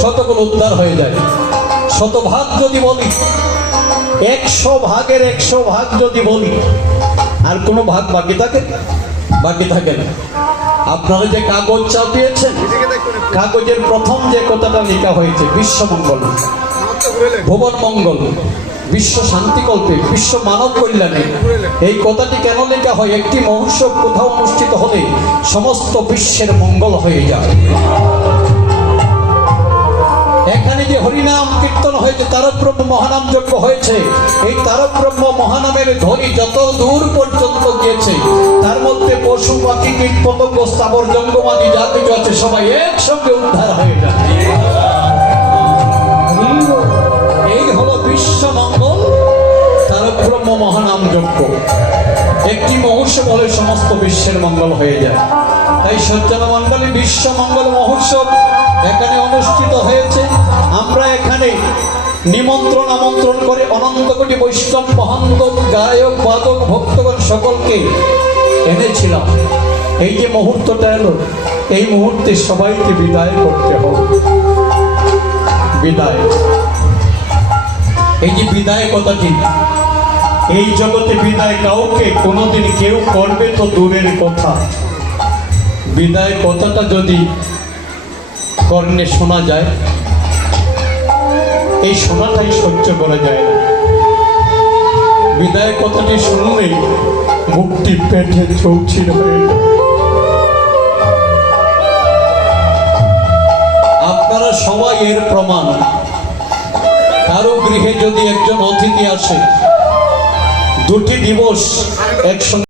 শতগুণ উদ্ধার হয়ে যায়। শতভাগ যদি বলি, 100 ভাগের 100 ভাগ যদি বলি, আর কোনো ভাগ বাকি থাকে না। আপনারা যে কাগজ চাপিয়েছেন, কাগজের প্রথম যে কথাটা লেখা হয়েছে বিশ্বমঙ্গল, ভুবন মঙ্গল, বিশ্ব শান্তিকল্পে, বিশ্ব মানব কল্যাণে, এই কথাটি কেন লেখা হয়? একটি মহোৎসব কোথাও অনুষ্ঠিত হলে সমস্ত বিশ্বের মঙ্গল হয়ে যায়। এখানে যে হরিনাম কীর্তন হয়েছে, তারক ব্রহ্ম মহানাম যজ্ঞ হয়েছে, এই তারক ব্রহ্ম মহানামের ধ্বনি যত দূর পর্যন্ত গিয়েছে, তার মধ্যে পশু পাখি কীট পতঙ্গ স্থাবর জঙ্গমাদি যা কিছু আছে সবাই একসঙ্গে উদ্ধার হয়ে যায়। এই হলো বিশ্ব মঙ্গল তারক ব্রহ্ম মহানাম যজ্ঞ। একটি মহোৎসব হলে সমস্ত বিশ্বের মঙ্গল হয়ে যায়। তাই সজ্জনমণ্ডলী বিশ্ব মঙ্গল মহোৎসব এখানে অনুষ্ঠিত হয়েছে। আমরা এখানে নিমন্ত্রণ আমন্ত্রণ করে অনন্ত কোটি বৈষ্ণব মহান্ত গায়ক বাদক ভক্তগণ সকলকে এনেছিলাম। এই যে মুহূর্তটা এলো, এই মুহূর্তে সবাইকে বিদায় করতে হবে। বিদায়, এই যে বিদায় কথাটি, এই জগতে বিদায় কাউকে কোনোদিন কেউ করবে তো দূরের কথা, বিদায় কথাটা যদি কর্ণে শোনা যায়, এই শোনাটাই সহ্য করা যায় না। বিদায় কথাটি শুনলেই মুক্তি পেটে চৌচির হয়ে যায়। আপনারা সবাই এর প্রমাণ। কারো গৃহে যদি একজন অতিথি আসে, 2টি দিবস একসঙ্গে